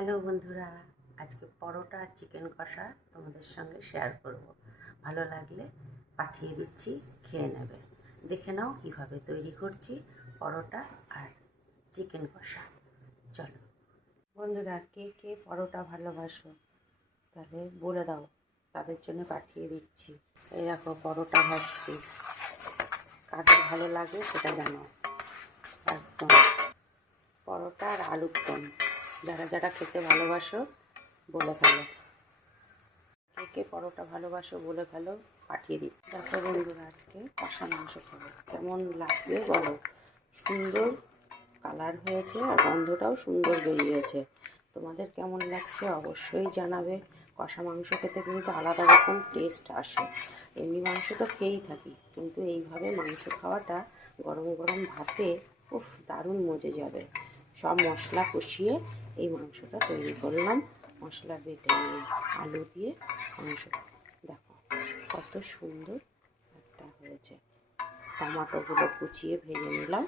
Hello বন্ধুরা, আজকে পরোটা আর chicken কষা তোমাদের সঙ্গে শেয়ার করব। ভালো লাগলে পাঠিয়ে দিচ্ছি, খেয়ে নেবে। দেখে নাও কীভাবে তৈরি করছি পরোটা আর চিকেন কষা। চলো বন্ধুরা, কে কে পরোটা ভালোবাসো তাহলে বলে দাও, তাদের জন্য পাঠিয়ে দিচ্ছি। এই দেখো পরোটা ভাজছি, কাদের ভালো লাগে সেটা জানো। একদম পরোটা আর আলুর দম, যারা যারা খেতে ভালোবাসো বলে ফেলো। কে কে পরোটা ভালোবাসো বলে ফেলো, পাঠিয়ে দিই। দেখো বন্ধুরা, আজকে কষা মাংস খাবো, কেমন লাগবে বলো। সুন্দর কালার হয়েছে আর গন্ধটাও সুন্দর বেরিয়েছে। তোমাদের কেমন লাগছে অবশ্যই জানাবে। কষা মাংস খেতে কিন্তু আলাদা রকম টেস্ট আসে। এমনি মাংস তো খেয়েই থাকি, কিন্তু এইভাবে মাংস খাওয়াটা গরম গরম ভাতে উফ দারুণ মজে যাবে। সব মশলা কষিয়ে এই মাংসটা তৈরি করলাম, মশলা বেটে নিয়ে আলু দিয়ে মাংস। দেখো কত সুন্দর একটা হয়েছে। টমাটোগুলো কুচিয়ে ভেজে নিলাম,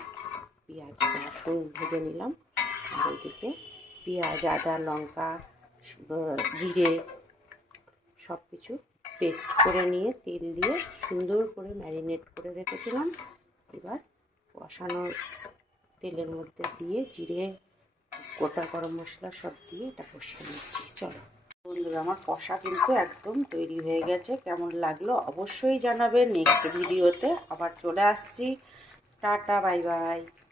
পেঁয়াজ রসুন ভেজে নিলাম, আর ওইদিকে পেঁয়াজ আদা লঙ্কা জিরে সব কিছু পেস্ট করে নিয়ে তেল দিয়ে সুন্দর করে ম্যারিনেট করে রেখেছিলাম। এবার কষানোর তেলের মধ্যে দিয়ে জিরে গোটা গরম মশলা সব দিয়ে এটা কষিয়ে নিচ্ছি। চলো বন্ধুরা, আমার কষা কিন্তু একদম তৈরি হয়ে গেছে। কেমন লাগলো অবশ্যই জানাবে। নেক্সট ভিডিওতে আবার চলে আসছি। Tata, bye bye.